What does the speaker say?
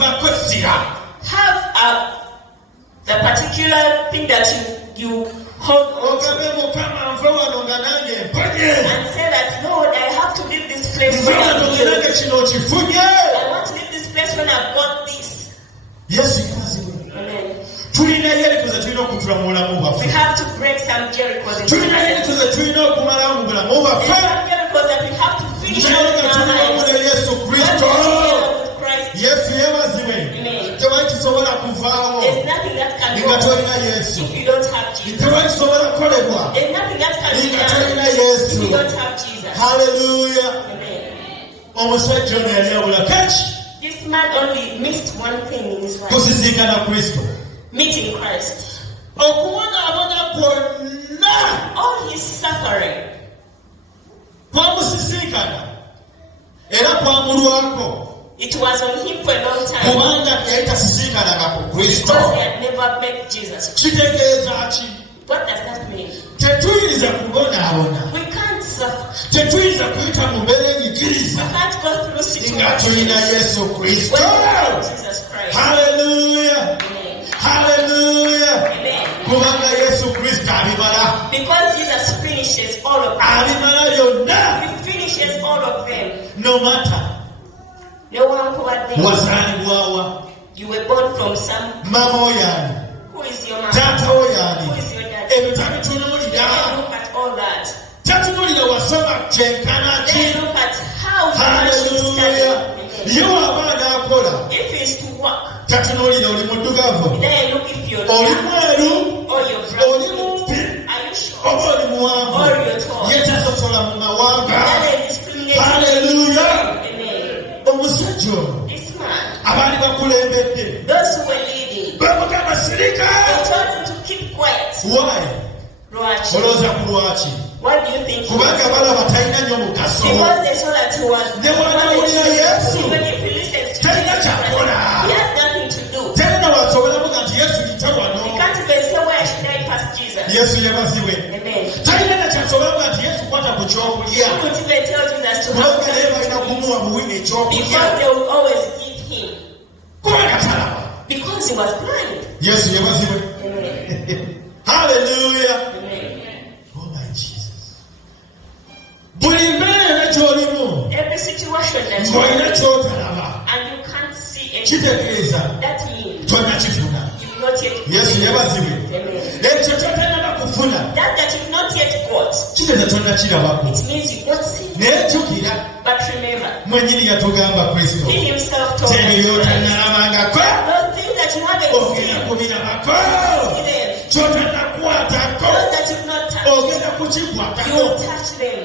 kyosimbako essira. Have the particular thing that you hold on to. And say that, Lord, I have to leave this place when I'm here. I want to leave this place when I've got this. Yes, Amen. we We have to break some Jerichos in some Jerichos that we have to finish our lives. Yes, Amen. There's nothing that can go if you don't have Jesus. There's nothing that can be done if you don't have Jesus. Hallelujah. Amen. This man only missed one thing in his life. Meeting Christ. All his suffering. It was on him for a long time. Because he had never met Jesus. What does that mean? We can't suffer. We can't go through situations without Jesus Christ. Hallelujah. Amen. Hallelujah. Amen. Because Jesus finishes all of them. He finishes all of them. No matter. No one who had been. You were born from some. Who is your mother? Who is your dad? Then look at all that. Then look at how you actually study. If it's to work, then look if you're young or you're brown. Are you sure? Or you're tall. That is discrimination. Hallelujah. Amen. This man, those who were leading, they told him to keep quiet. Why? Why do you think? Because they saw that he was even if he listens to Jesus, he has nothing to do. He can't even say, why should I pass Jesus? Amen. He couldn't even tell Jesus to have because they will always give him. Because he was blind. Yes, Amen. Hallelujah. Amen. Oh my Jesus. Every situation that you are in, and you can't see anything, that means you've not yet. Yes, Amen. That you've not yet got, it means you've not seen. But remember, he himself told us those things that you haven't seen, those that you've not touched, you will touch them.